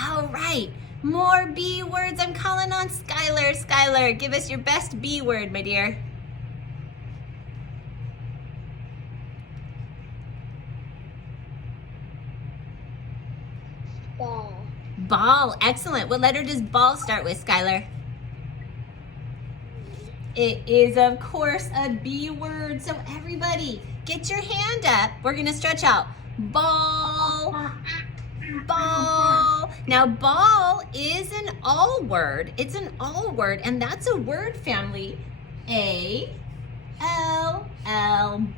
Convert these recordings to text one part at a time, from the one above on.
All right, more B words. I'm calling on Skylar. Skylar, give us your best B word, my dear. Ball. Ball, excellent. What letter does ball start with, Skylar? It is, of course, a B word. So everybody, get your hand up. We're gonna stretch out. Ball, ball. Now, ball is an all word. It's an all word, and that's a word family. A-L-L,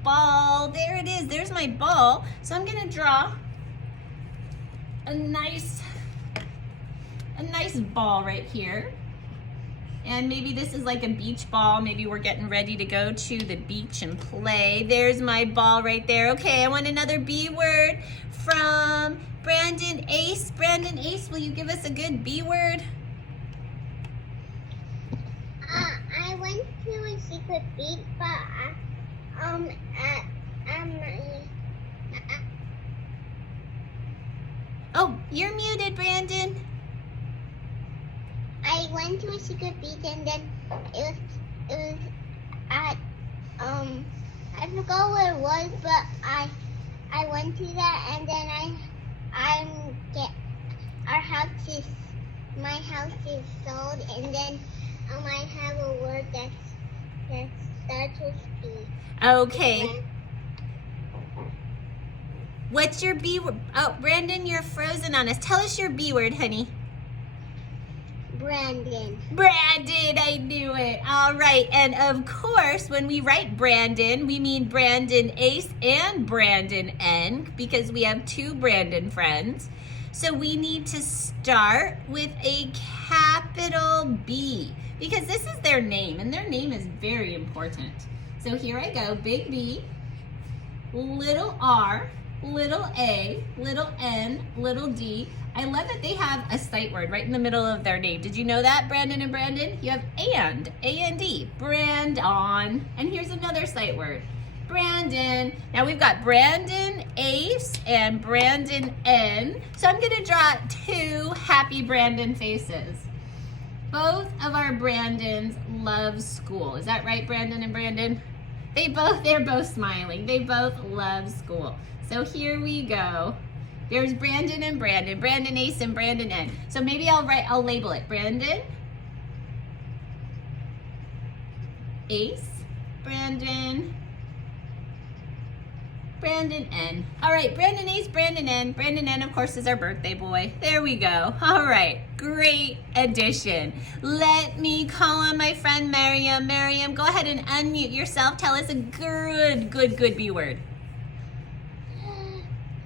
ball. There it is. There's my ball. So I'm gonna draw a nice ball right here. And maybe this is like a beach ball. Maybe we're getting ready to go to the beach and play. There's my ball right there. Okay, I want another B word from Brandon Ace. Brandon Ace, will you give us a good B word? I went to a secret beach, but Oh, you're muted, Brandon. I went to a secret beach and then it was at I forgot where it was, but I went to that and then my house is sold and then I have a word that starts with B. Okay. What's your B word? Oh, Brandon, you're frozen on us. Tell us your B word, honey. Brandon. Brandon, I knew it. All right, and of course, when we write Brandon, we mean Brandon Ace and Brandon N because we have two Brandon friends. So we need to start with a capital B because this is their name, and their name is very important. So here I go, big B, little R, little A, little N, little D. I love that they have a sight word right in the middle of their name. Did you know that, Brandon and Brandon? You have and, A-N-D, Brandon. And here's another sight word, Brandon. Now we've got Brandon Ace and Brandon N. So I'm gonna draw two happy Brandon faces. Both of our Brandons love school. Is that right, Brandon and Brandon? They're both smiling. They both love school. So here we go. There's Brandon and Brandon, Brandon Ace and Brandon N. So maybe I'll label it Brandon, Ace, Brandon, Brandon N. All right, Brandon Ace, Brandon N. Brandon N, of course, is our birthday boy. There we go. All right, great addition. Let me call on my friend Miriam. Miriam, go ahead and unmute yourself. Tell us a good B word.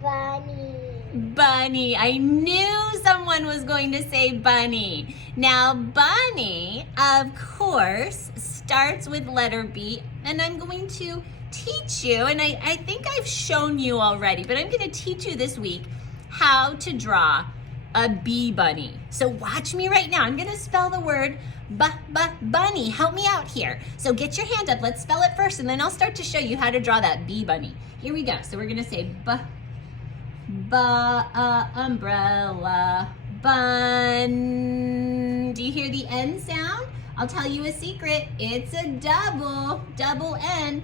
Bunny. Bunny. I knew someone was going to say bunny. Now, bunny, of course, starts with letter B, and I'm going to teach you, and I think I've shown you already, but I'm going to teach you this week how to draw a bee bunny. So watch me right now. I'm going to spell the word bunny. Help me out here. So get your hand up. Let's spell it first, and then I'll start to show you how to draw that bee bunny. Here we go. So we're going to say umbrella, bun. Do you hear the N sound? I'll tell you a secret. It's a double N.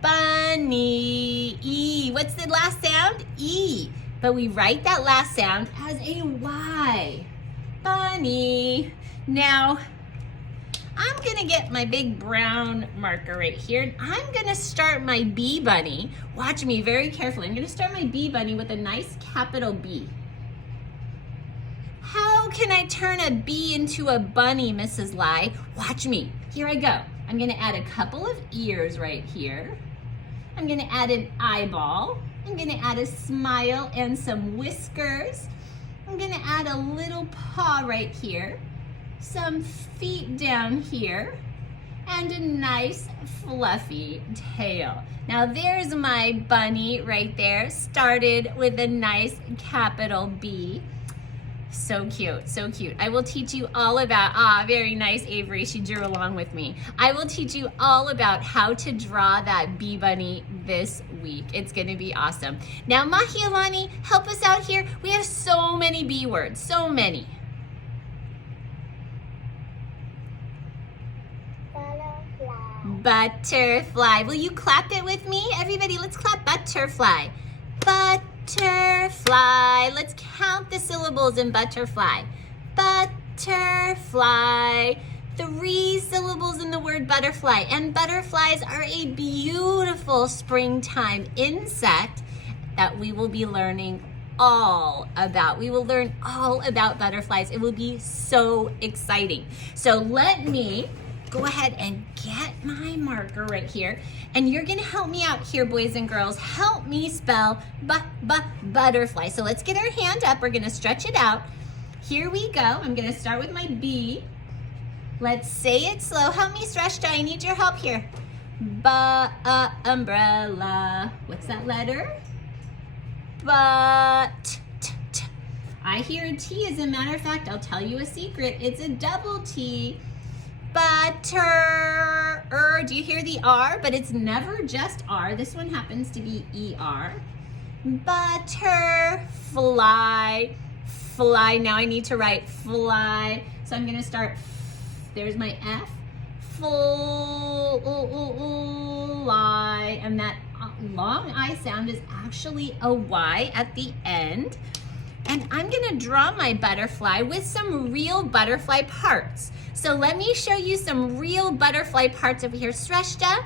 Bunny. E. What's the last sound? E. But we write that last sound as a Y. Bunny. Now, I'm gonna get my big brown marker right here, and I'm gonna start my bee bunny. Watch me very carefully. I'm gonna start my bee bunny with a nice capital B. How can I turn a bee into a bunny, Mrs. Lai? Watch me. Here I go. I'm gonna add a couple of ears right here. I'm gonna add an eyeball. I'm gonna add a smile and some whiskers. I'm gonna add a little paw right here, some feet down here, and a nice fluffy tail. Now there's my bunny right there, started with a nice capital B. So cute, so cute. I will teach you all about, very nice, Avery. She drew along with me. I will teach you all about how to draw that bee bunny this week. It's gonna be awesome. Now, Mahialani, help us out here. We have so many bee words, so many. Butterfly. Will you clap it with me? Everybody, let's clap butterfly. Butterfly. Let's count the syllables in butterfly. Butterfly. 3 syllables in the word butterfly. And butterflies are a beautiful springtime insect that we will be learning all about. We will learn all about butterflies. It will be so exciting. So let me go ahead and get my marker right here. And you're gonna help me out here, boys and girls. Help me spell butterfly. So let's get our hand up. We're gonna stretch it out. Here we go. I'm gonna start with my B. Let's say it slow. Help me, Sreshta. I need your help here. Umbrella. What's that letter? But. I hear a T. As a matter of fact, I'll tell you a secret. It's a double T. Butter. Do you hear the R? But it's never just R. This one happens to be ER. Butterfly. Fly. Now I need to write fly. So I'm going to start. There's my F. Fly. And that long I sound is actually a Y at the end. And I'm gonna draw my butterfly with some real butterfly parts. So let me show you some real butterfly parts over here. Sreshta,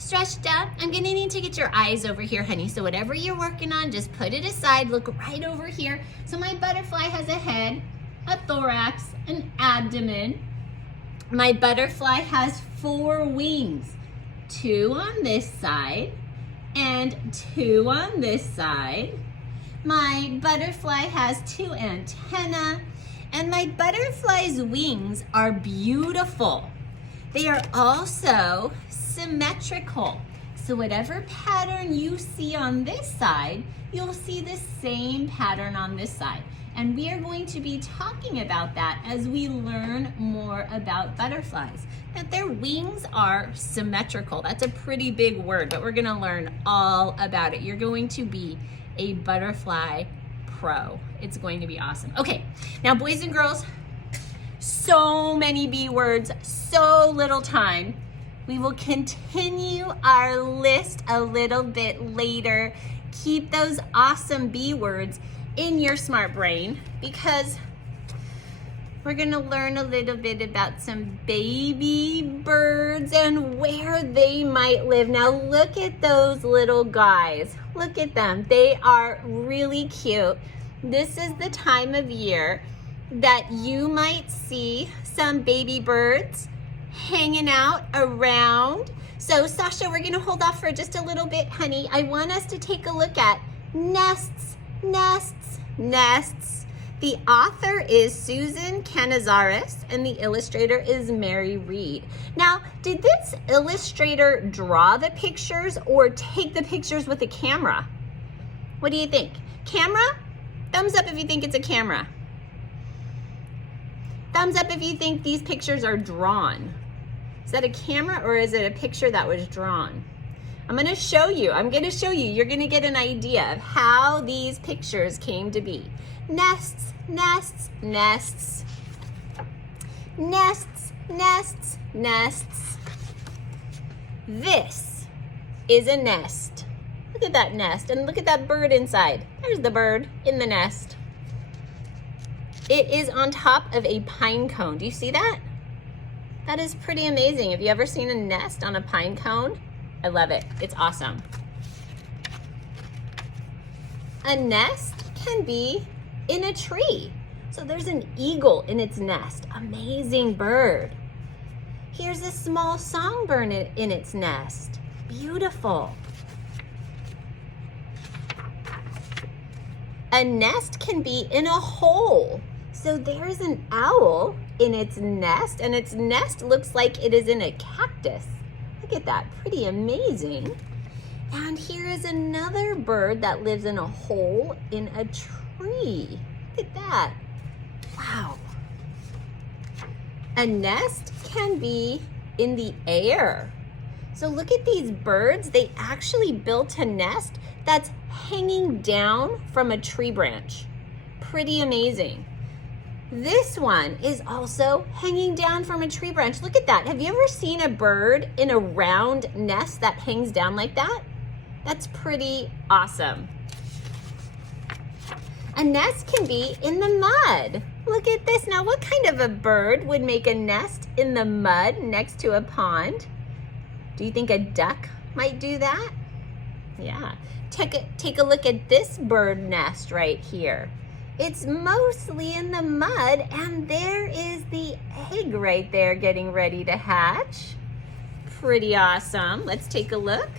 I'm gonna need to get your eyes over here, honey. So whatever you're working on, just put it aside. Look right over here. So my butterfly has a head, a thorax, an abdomen. My butterfly has 4 wings. 2 on this side and 2 on this side. My butterfly has 2 antennae, and my butterfly's wings are beautiful. They are also symmetrical. So whatever pattern you see on this side, you'll see the same pattern on this side. And we are going to be talking about that as we learn more about butterflies, that their wings are symmetrical. That's a pretty big word, but we're gonna learn all about it. You're going to be a butterfly pro. It's going to be awesome. Okay, now boys and girls, so many bee words, so little time. We will continue our list a little bit later. Keep those awesome bee words in your smart brain because we're gonna learn a little bit about some baby birds and where they might live. Now look at those little guys. Look at them. They are really cute. This is the time of year that you might see some baby birds hanging out around. So Sasha, we're gonna hold off for just a little bit, honey. I want us to take a look at nests, nests, nests. The author is Susan Canizares and the illustrator is Mary Reed. Now, did this illustrator draw the pictures or take the pictures with a camera? What do you think? Camera? Thumbs up if you think it's a camera. Thumbs up if you think these pictures are drawn. Is that a camera or is it a picture that was drawn? I'm gonna show you. You're gonna get an idea of how these pictures came to be. Nests, nests, nests. Nests, nests, nests. This is a nest. Look at that nest and look at that bird inside. There's the bird in the nest. It is on top of a pine cone. Do you see that? That is pretty amazing. Have you ever seen a nest on a pine cone? I love it. It's awesome. A nest can be in a tree. So there's an eagle in its nest. Amazing bird. Here's a small songbird in its nest. Beautiful. A nest can be in a hole. So there's an owl in its nest, and its nest looks like it is in a cactus. Look at that, pretty amazing. And here is another bird that lives in a hole in a tree. Look at that. Wow. A nest can be in the air. So look at these birds. They actually built a nest that's hanging down from a tree branch. Pretty amazing. This one is also hanging down from a tree branch. Look at that. Have you ever seen a bird in a round nest that hangs down like that? That's pretty awesome. A nest can be in the mud. Look at this. Now, what kind of a bird would make a nest in the mud next to a pond? Do you think a duck might do that? Yeah. Take a look at this bird nest right here. It's mostly in the mud, and there is the egg right there getting ready to hatch. Pretty awesome. Let's take a look.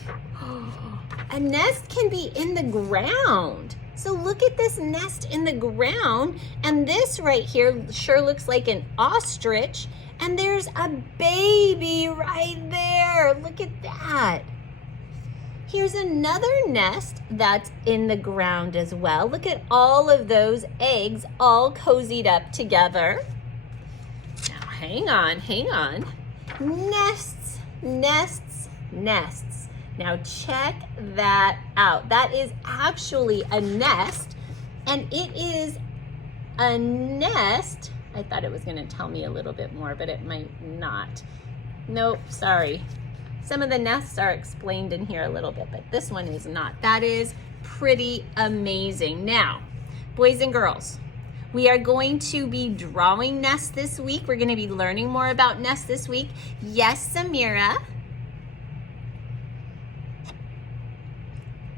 A nest can be in the ground. So look at this nest in the ground, and this right here sure looks like an ostrich, and there's a baby right there. Look at that. Here's another nest that's in the ground as well. Look at all of those eggs all cozied up together. Now, hang on. Nests, nests, nests. Now check that out. That is actually a nest, and it is a nest. I thought it was gonna tell me a little bit more, but it might not. Nope, sorry. Some of the nests are explained in here a little bit, but this one is not. That is pretty amazing. Now, boys and girls, we are going to be drawing nests this week. We're gonna be learning more about nests this week. Yes, Samira?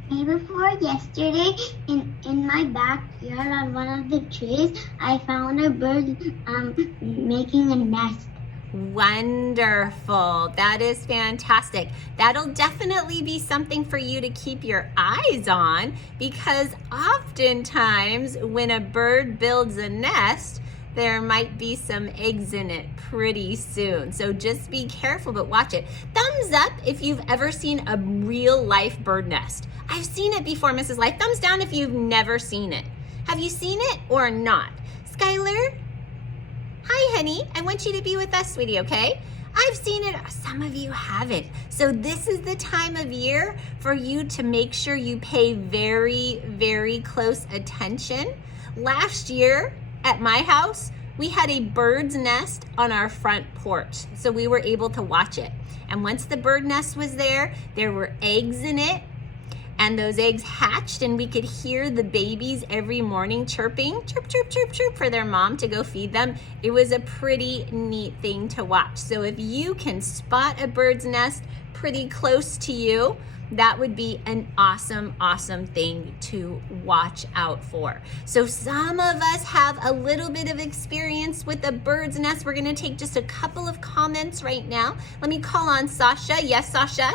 Day before yesterday, in my backyard on one of the trees, I found a bird making a nest. Wonderful. That is fantastic. That'll definitely be something for you to keep your eyes on, because oftentimes when a bird builds a nest, there might be some eggs in it pretty soon. So just be careful, but watch it. Thumbs up if you've ever seen a real life bird nest. I've seen it before, Mrs. Life. Thumbs down if you've never seen it. Have you seen it or not? Skylar? Hi, honey. I want you to be with us, sweetie, okay? I've seen it. Some of you haven't. So this is the time of year for you to make sure you pay very, very close attention. Last year at my house, we had a bird's nest on our front porch, so we were able to watch it. And once the bird nest was there were eggs in it, and those eggs hatched, and we could hear the babies every morning chirping, chirp, chirp, chirp, chirp, for their mom to go feed them. It was a pretty neat thing to watch. So if you can spot a bird's nest pretty close to you, that would be an awesome, awesome thing to watch out for. So some of us have a little bit of experience with a bird's nest. We're gonna take just a couple of comments right now. Let me call on Sasha. Yes, Sasha?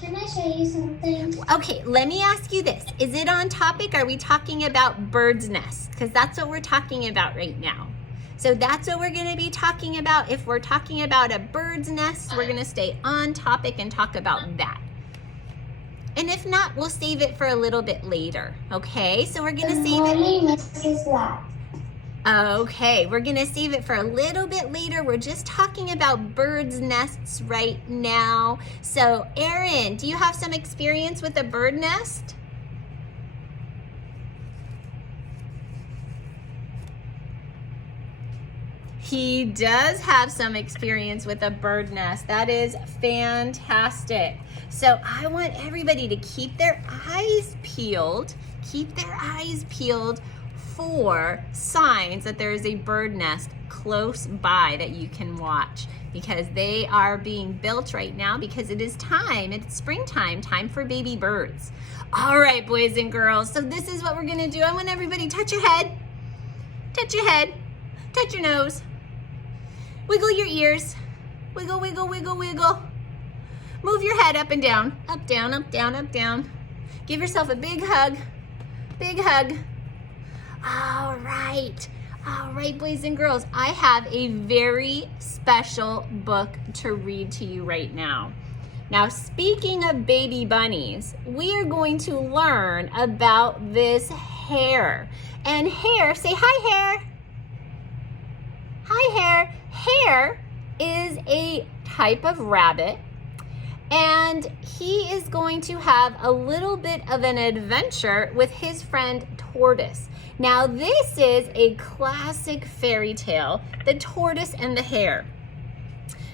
Can I show you something? Okay, let me ask you this. Is it on topic? Are we talking about bird's nests? Because that's what we're talking about right now. So that's what we're gonna be talking about. If we're talking about a bird's nest, we're gonna stay on topic and talk about that. And if not, we'll save it for a little bit later, okay? So we're gonna save it. Mrs. Lab. Okay, we're gonna save it for a little bit later. We're just talking about bird's nests right now. So Aaron, do you have some experience with a bird nest? He does have some experience with a bird nest. That is fantastic. So I want everybody to keep their eyes peeled, for signs that there is a bird nest close by that you can watch, because they are being built right now, because it is time, it's springtime, time for baby birds. All right, boys and girls, so this is what we're gonna do. I want everybody to touch your head, touch your nose, wiggle your ears, wiggle, wiggle, wiggle, wiggle. Move your head up and down, up, down, up, down, up, down. Give yourself a big hug, big hug. All right, boys and girls, I have a very special book to read to you right now. Now, speaking of baby bunnies, we are going to learn about this hair. And Hare, say hi, Hare. Hi, Hare. Hare is a type of rabbit, and he is going to have a little bit of an adventure with his friend Tortoise. Now, this is a classic fairy tale, The Tortoise and the Hare.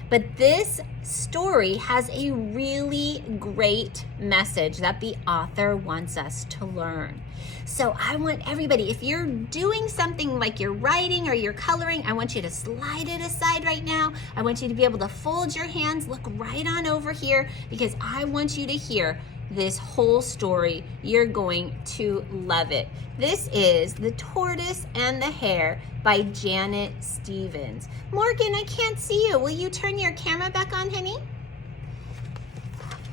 But this story has a really great message that the author wants us to learn. So I want everybody, if you're doing something like you're writing or you're coloring, I want you to slide it aside right now. I want you to be able to fold your hands, look right on over here, because I want you to hear this whole story. You're going to love it. This is The Tortoise and the Hare by Janet Stevens. Morgan, I can't see you. Will you turn your camera back on, honey?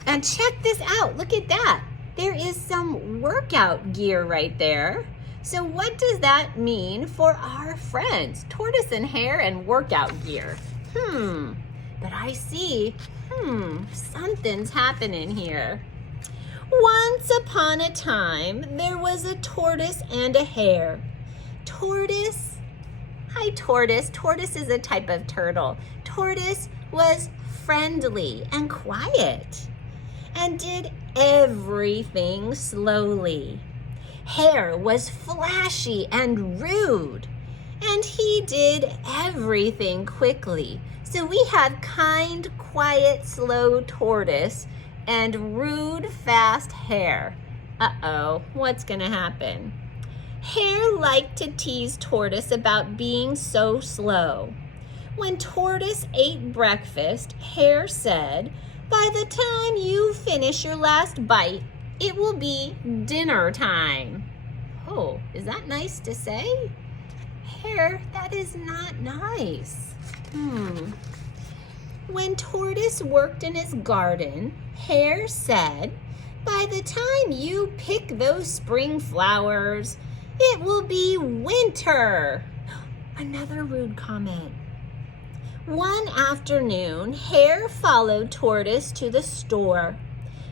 And check this out. Look at that. There is some workout gear right there. So what does that mean for our friends? Tortoise and Hare and workout gear. But I see, something's happening here. Once upon a time, there was a tortoise and a hare. Tortoise, hi Tortoise. Tortoise is a type of turtle. Tortoise was friendly and quiet and did everything slowly. Hare was flashy and rude, and he did everything quickly. So we have kind, quiet, slow Tortoise and rude, fast Hare. Uh-oh, what's gonna happen? Hare liked to tease Tortoise about being so slow. When Tortoise ate breakfast, Hare said, "By the time you finish your last bite, it will be dinner time." Oh, is that nice to say? Hare, that is not nice. When Tortoise worked in his garden, Hare said, "By the time you pick those spring flowers, it will be winter." Another rude comment. One afternoon, Hare followed Tortoise to the store.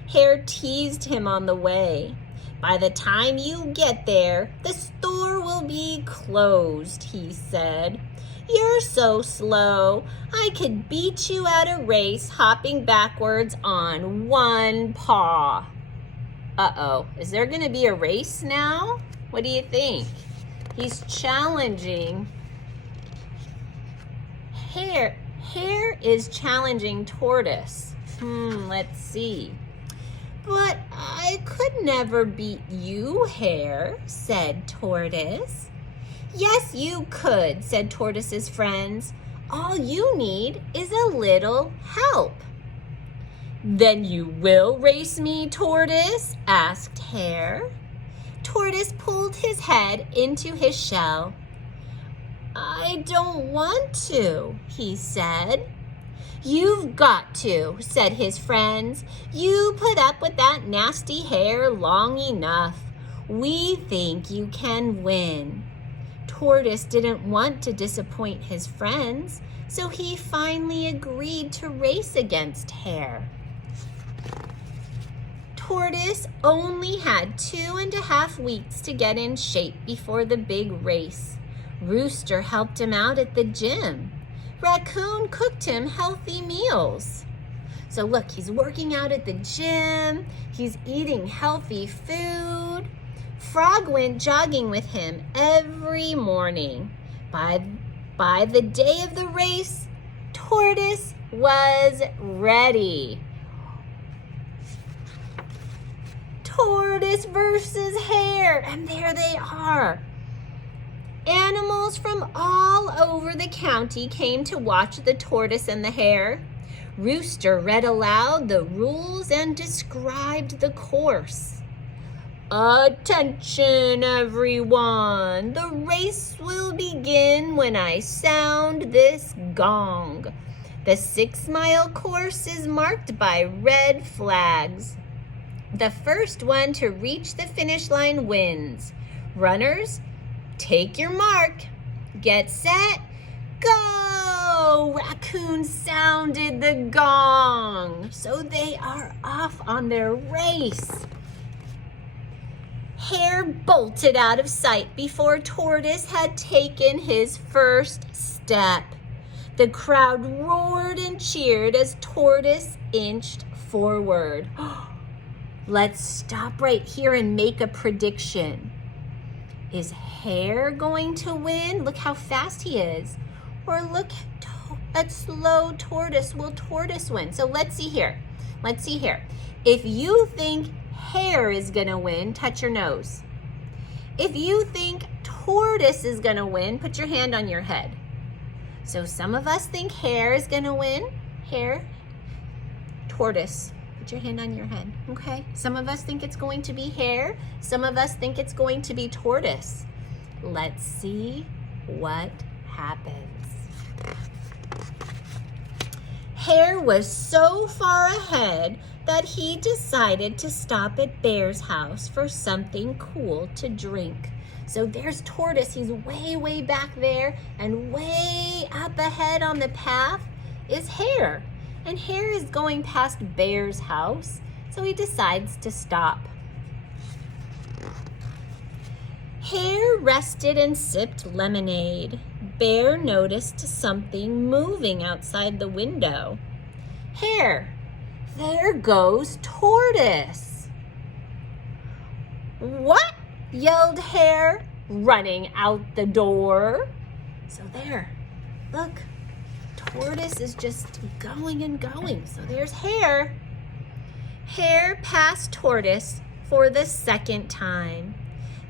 Hare teased him on the way. "By the time you get there, the store will be closed," he said. "You're so slow. I could beat you at a race hopping backwards on one paw." Uh-oh, is there gonna be a race now? What do you think? He's challenging Hare. Hare is challenging Tortoise. Let's see. "But I could never beat you, Hare," said Tortoise. "Yes, you could," said Tortoise's friends. "All you need is a little help." "Then you will race me, Tortoise?" asked Hare. Tortoise pulled his head into his shell. "I don't want to," he said. "You've got to," said his friends. "You put up with that nasty Hare long enough. We think you can win." Tortoise didn't want to disappoint his friends, so he finally agreed to race against Hare. Tortoise only had 2.5 weeks to get in shape before the big race. Rooster helped him out at the gym. Raccoon cooked him healthy meals. So look, he's working out at the gym. He's eating healthy food. Frog went jogging with him every morning. By the day of the race, Tortoise was ready. Tortoise versus Hare, and there they are. Animals from all over the county came to watch the Tortoise and the Hare. Rooster read aloud the rules and described the course. "Attention, everyone! The race will begin when I sound this gong. The 6-mile course is marked by red flags. The first one to reach the finish line wins. Runners, take your mark. Get set, go!" Raccoon sounded the gong. So they are off on their race. Hare bolted out of sight before Tortoise had taken his first step. The crowd roared and cheered as Tortoise inched forward. Let's stop right here and make a prediction. Is Hare going to win? Look how fast he is. Or look at slow Tortoise. Will Tortoise win? So let's see here. Let's see here. If you think Hare is going to win, touch your nose. If you think Tortoise is going to win, put your hand on your head. So some of us think Hare is going to win. Hare. Tortoise. Put your hand on your head, okay? Some of us think it's going to be Hare. Some of us think it's going to be Tortoise. Let's see what happens. Hare was so far ahead that he decided to stop at Bear's house for something cool to drink. So there's Tortoise. He's way, way back there, and way up ahead on the path is Hare. And Hare is going past Bear's house, so he decides to stop. Hare rested and sipped lemonade. Bear noticed something moving outside the window. Hare, there goes Tortoise. What? Yelled Hare, running out the door. So there, look. Tortoise is just going and going. So there's Hare. Hare passed Tortoise for the second time.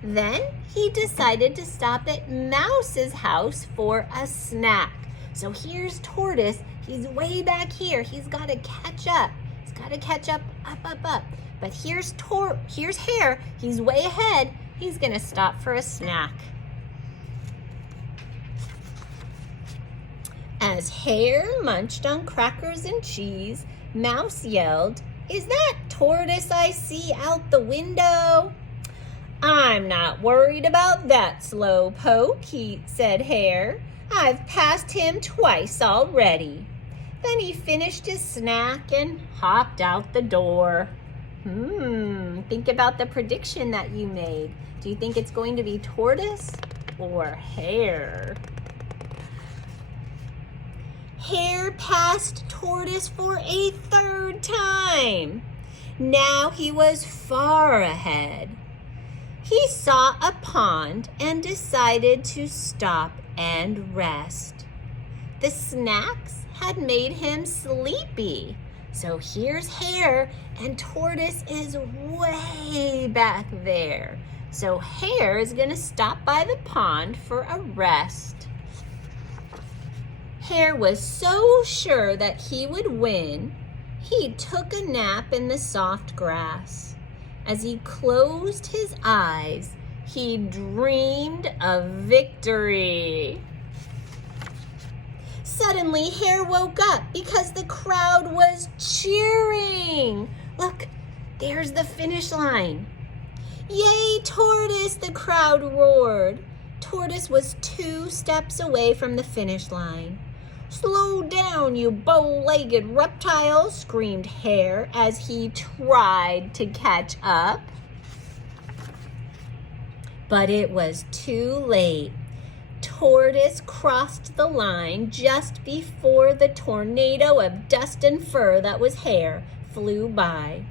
Then he decided to stop at Mouse's house for a snack. So here's Tortoise. He's way back here. He's got to catch up. He's got to catch up, up. But here's Hare. He's way ahead. He's going to stop for a snack. As Hare munched on crackers and cheese, Mouse yelled, "Is that Tortoise I see out the window?" "I'm not worried about that slowpoke," said Hare. "I've passed him twice already." Then he finished his snack and hopped out the door. Think about the prediction that you made. Do you think it's going to be Tortoise or Hare? Hare passed Tortoise for a third time. Now he was far ahead. He saw a pond and decided to stop and rest. The snacks had made him sleepy. So here's Hare, and Tortoise is way back there. So Hare is going to stop by the pond for a rest. Hare was so sure that he would win, he took a nap in the soft grass. As he closed his eyes, he dreamed of victory. Suddenly, Hare woke up because the crowd was cheering. Look, there's the finish line. "Yay, Tortoise!" the crowd roared. Tortoise was 2 steps away from the finish line. "Slow down, you bow-legged reptile," screamed Hare as he tried to catch up. But it was too late. Tortoise crossed the line just before the tornado of dust and fur that was Hare flew by.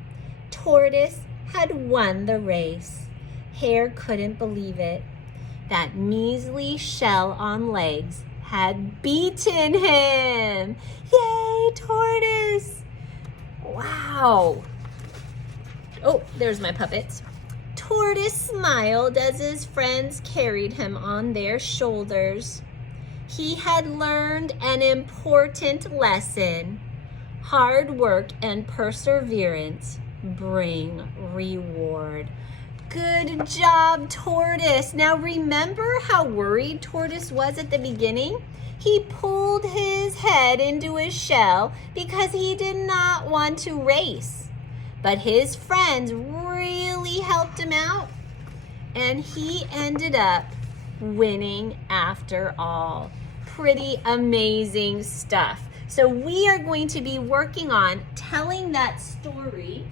Tortoise had won the race. Hare couldn't believe it. That measly shell on legs had beaten him. Yay, Tortoise! Wow. Oh, there's my puppets. Tortoise smiled as his friends carried him on their shoulders. He had learned an important lesson. Hard work and perseverance bring reward. Good job, Tortoise. Now remember how worried Tortoise was at the beginning? He pulled his head into his shell because he did not want to race. But his friends really helped him out, and he ended up winning after all. Pretty amazing stuff. So we are going to be working on telling that story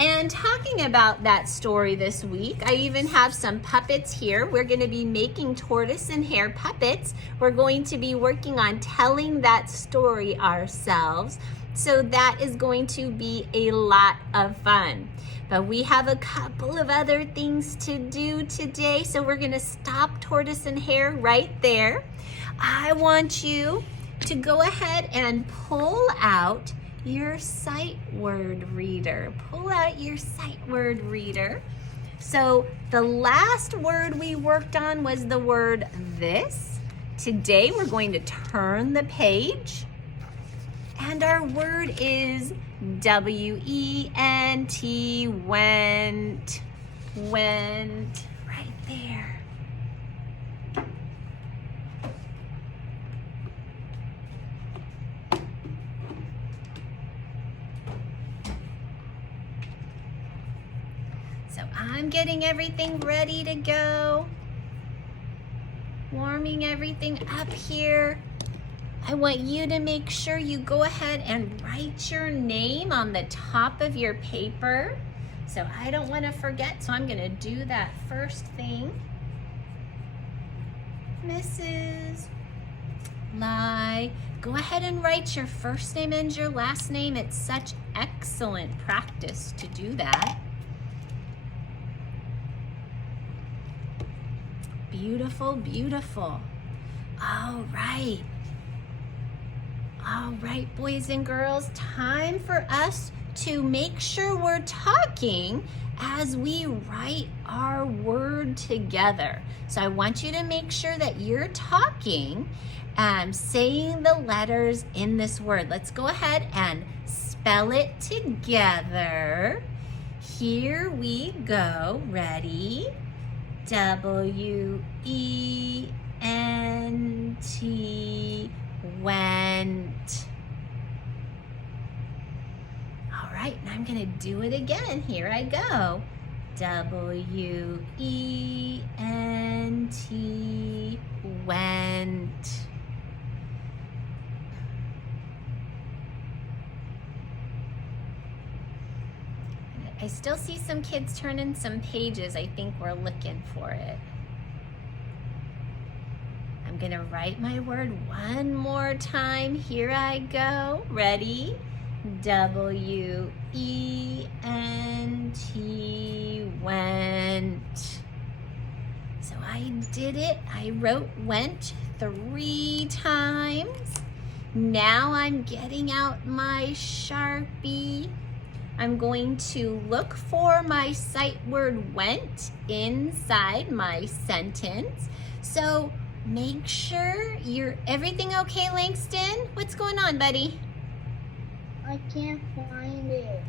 And talking about that story this week, I even have some puppets here. We're going to be making tortoise and hare puppets. We're going to be working on telling that story ourselves. So that is going to be a lot of fun. But we have a couple of other things to do today. So we're going to stop tortoise and hare right there. I want you to go ahead and pull out your sight word reader. Pull out your sight word reader. So the last word we worked on was the word this. Today we're going to turn the page, and our word is W-E-N-T, went, right there. So I'm getting everything ready to go, warming everything up here. I want you to make sure you go ahead and write your name on the top of your paper. So I don't want to forget, so I'm going to do that first thing. Mrs. Lai. Go ahead and write your first name and your last name. It's such excellent practice to do that. Beautiful, beautiful. All right. All right, boys and girls, time for us to make sure we're talking as we write our word together. So I want you to make sure that you're talking and saying the letters in this word. Let's go ahead and spell it together. Here we go. Ready? W-E-N-T, went. All right, now I'm gonna do it again. Here I go. W-E-N-T, went. I still see some kids turning some pages. I think we're looking for it. I'm gonna write my word one more time. Here I go. Ready? W-E-N-T, went. So I did it. I wrote went 3 times. Now I'm getting out my Sharpie. I'm going to look for my sight word went inside my sentence. So make sure everything okay, Langston? What's going on, buddy? I can't find it.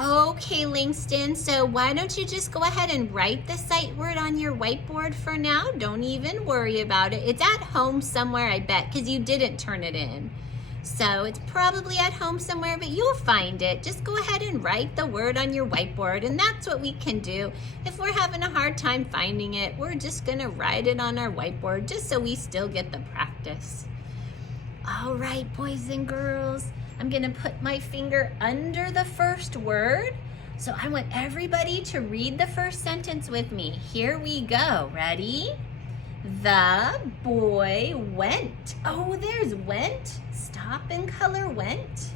Okay, Langston. So why don't you just go ahead and write the sight word on your whiteboard for now? Don't even worry about it. It's at home somewhere, I bet, because you didn't turn it in. So it's probably at home somewhere, but you'll find it. Just go ahead and write the word on your whiteboard, and that's what we can do. If we're having a hard time finding it, we're just gonna write it on our whiteboard just so we still get the practice. All right, boys and girls, I'm gonna put my finger under the first word. So I want everybody to read the first sentence with me. Here we go, ready? The boy went. Oh, there's went. Stop and color went.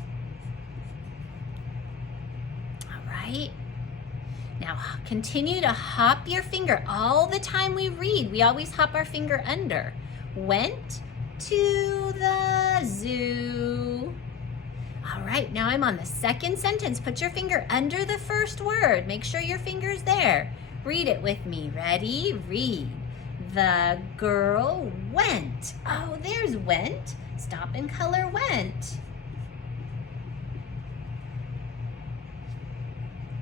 All right. Now continue to hop your finger. All the time we read, we always hop our finger under. Went to the zoo. All right, now I'm on the second sentence. Put your finger under the first word. Make sure your finger's there. Read it with me. Ready? Read. The girl went. Oh, there's went. Stop and color went.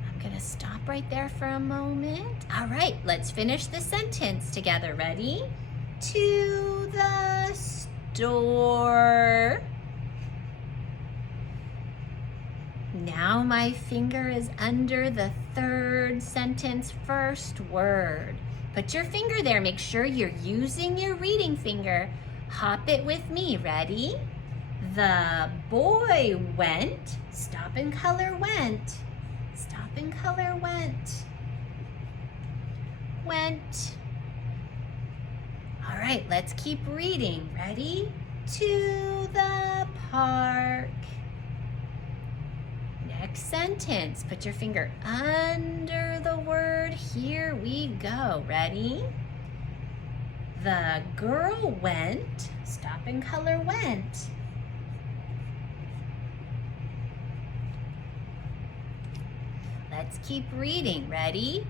I'm gonna stop right there for a moment. All right, let's finish the sentence together. Ready? To the store. Now my finger is under the third sentence first word. Put your finger there. Make sure you're using your reading finger. Hop it with me. Ready? The boy went. Stop and color went. Stop and color went. Went. All right, let's keep reading. Ready? To the park. Next sentence. Put your finger under the word. Here we go. Ready? The girl went. Stop and color went. Let's keep reading. Ready?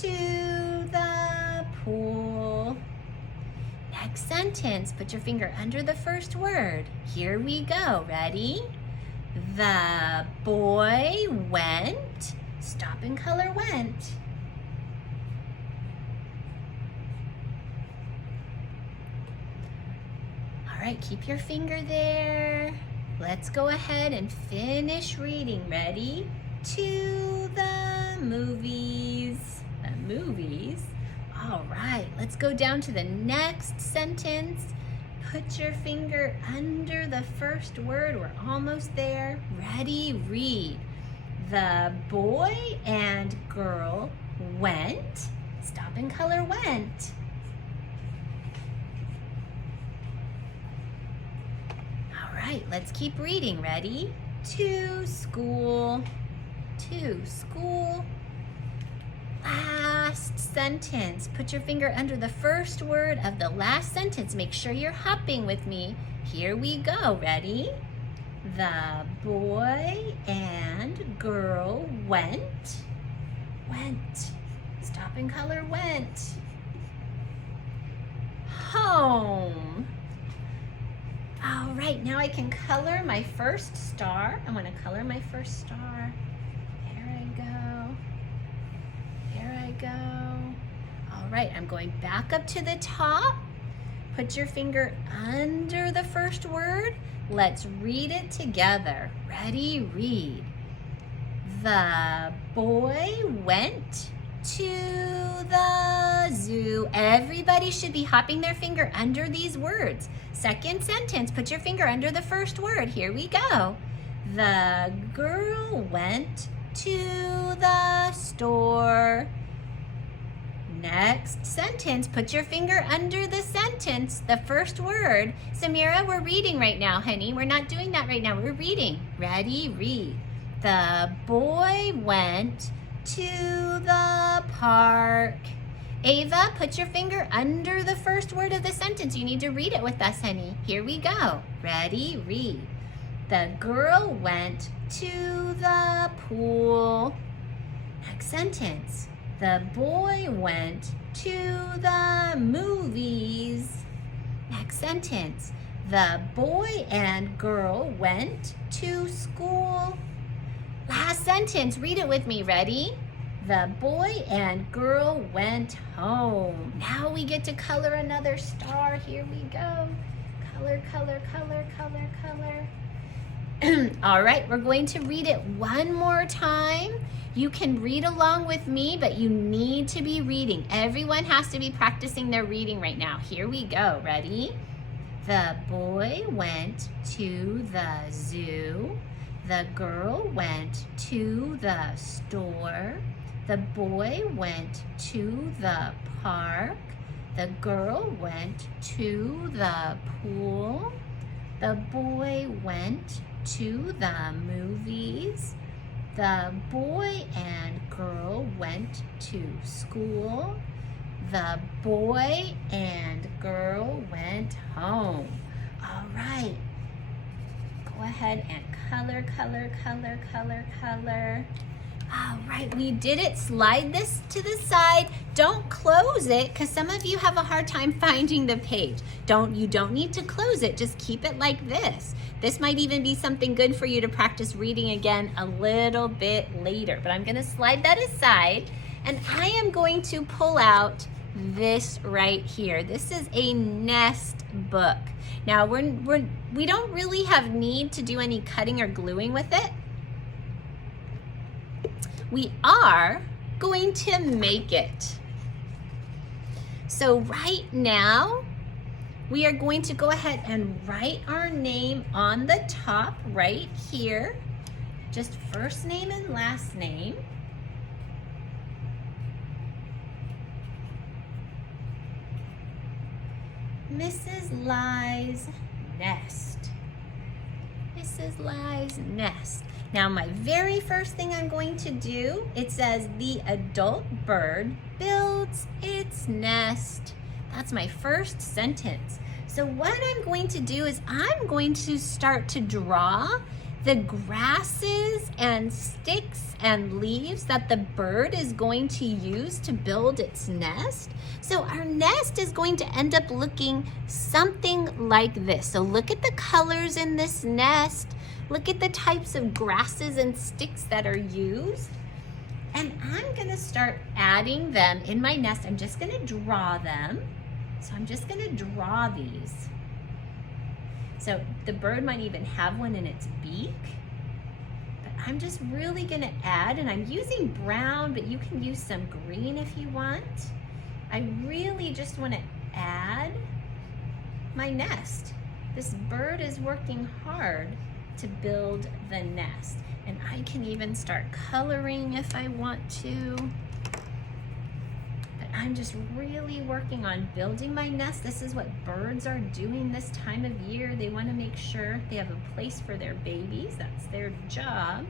To the pool. Next sentence, put your finger under the first word. Here we go. Ready? The boy went. Stop and color went. All right, keep your finger there. Let's go ahead and finish reading. Ready? To the movies. The movies. All right, let's go down to the next sentence. Put your finger under the first word. We're almost there. Ready, read. The boy and girl went. Stop and color went. All right, let's keep reading. Ready? To school. To school. Last sentence. Put your finger under the first word of the last sentence. Make sure you're hopping with me. Here we go. Ready? The boy and girl went. Went. Stop and color went. Home. All right, now I can color my first star. I want to color my first star. There I go. There I go. All right, I'm going back up to the top. Put your finger under the first word. Let's read it together. Ready, read. The boy went to the zoo. Everybody should be hopping their finger under these words. Second sentence, put your finger under the first word. Here we go. The girl went to the store. Next sentence, put your finger under the sentence, the first word. Samira, we're reading right now, honey. We're not doing that right now. We're reading. Ready, read. The boy went to the park. Ava, put your finger under the first word of the sentence. You need to read it with us, honey. Here we go. Ready, read. The girl went to the pool. Next sentence. The boy went to the movies. Next sentence. The boy and girl went to school. Last sentence. Read it with me. Ready? The boy and girl went home. Now we get to color another star. Here we go. Color, color, color, color, color. All right, we're going to read it one more time. You can read along with me, but you need to be reading. Everyone has to be practicing their reading right now. Here we go. Ready? The boy went to the zoo. The girl went to the store. The boy went to the park. The girl went to the pool. The boy went to the movies. The boy and girl went to school. The boy and girl went home. All right. Go ahead and color, color, color, color, color. All right, we did it. Slide this to the side. Don't close it because some of you have a hard time finding the page. You don't need to close it. Just keep it like this. This might even be something good for you to practice reading again a little bit later. But I'm going to slide that aside, and I am going to pull out this right here. This is a Nest book. Now, we don't really have need to do any cutting or gluing with it. We are going to make it. So right now, we are going to go ahead and write our name on the top right here. Just first name and last name. Mrs. Lie's nest. Mrs. Lie's nest. Now my very first thing I'm going to do, it says the adult bird builds its nest. That's my first sentence. So what I'm going to do is I'm going to start to draw the grasses and sticks and leaves that the bird is going to use to build its nest. So our nest is going to end up looking something like this. So look at the colors in this nest. Look at the types of grasses and sticks that are used. And I'm gonna start adding them in my nest. I'm just gonna draw them. So I'm just gonna draw these. So the bird might even have one in its beak. But I'm just really gonna add, and I'm using brown, but you can use some green if you want. I really just wanna add my nest. This bird is working hard to build the nest. And I can even start coloring if I want to. But I'm just really working on building my nest. This is what birds are doing this time of year. They want to make sure they have a place for their babies. That's their job.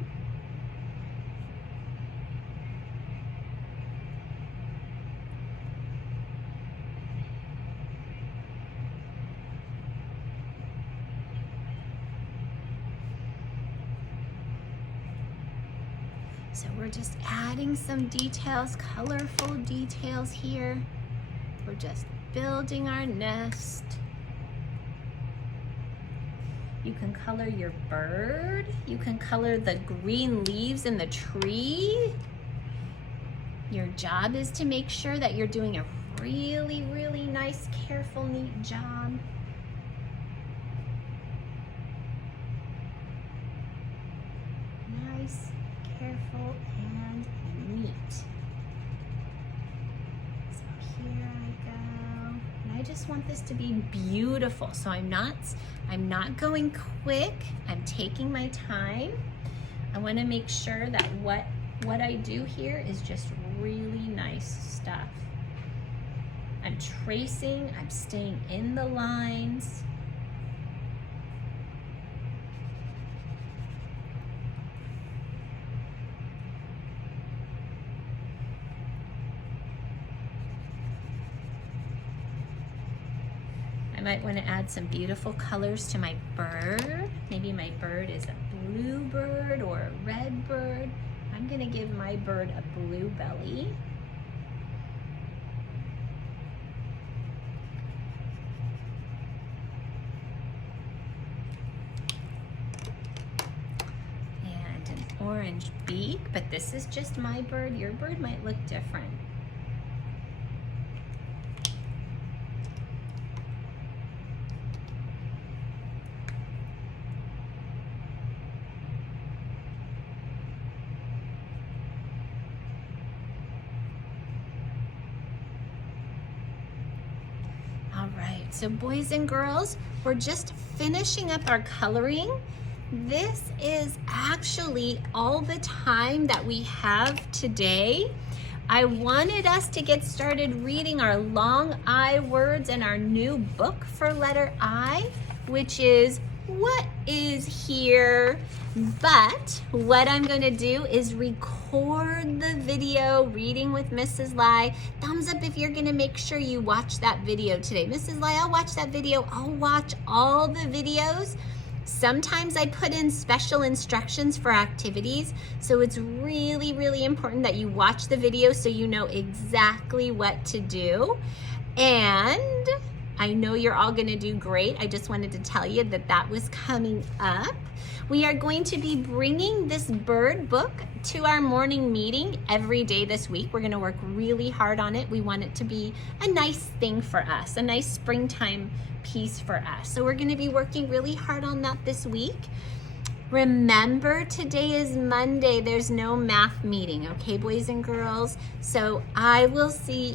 So we're just adding some details, colorful details here. We're just building our nest. You can color your bird. You can color the green leaves in the tree. Your job is to make sure that you're doing a really, really nice, careful, neat job. Nice, careful, and neat. So here I go. And I just want this to be beautiful. So I'm not going quick. I'm taking my time. I want to make sure that what I do here is just really nice stuff. I'm tracing, I'm staying in the lines. I might want to add some beautiful colors to my bird. Maybe my bird is a blue bird or a red bird. I'm going to give my bird a blue belly. And an orange beak, but this is just my bird. Your bird might look different. All right, so boys and girls, we're just finishing up our coloring. This is actually all the time that we have today. I wanted us to get started reading our long I words and our new book for letter I, which is What Is Here? But what I'm gonna do is record the video, Reading with Mrs. Lie. Thumbs up if you're gonna make sure you watch that video today. Mrs. Lie, I'll watch that video. I'll watch all the videos. Sometimes I put in special instructions for activities, so it's really, really important that you watch the video so you know exactly what to do. And I know you're all gonna do great. I just wanted to tell you that that was coming up. We are going to be bringing this bird book to our morning meeting every day this week. We're gonna work really hard on it. We want it to be a nice thing for us, a nice springtime piece for us. So we're gonna be working really hard on that this week. Remember, today is Monday. There's no math meeting, okay, boys and girls? So I will see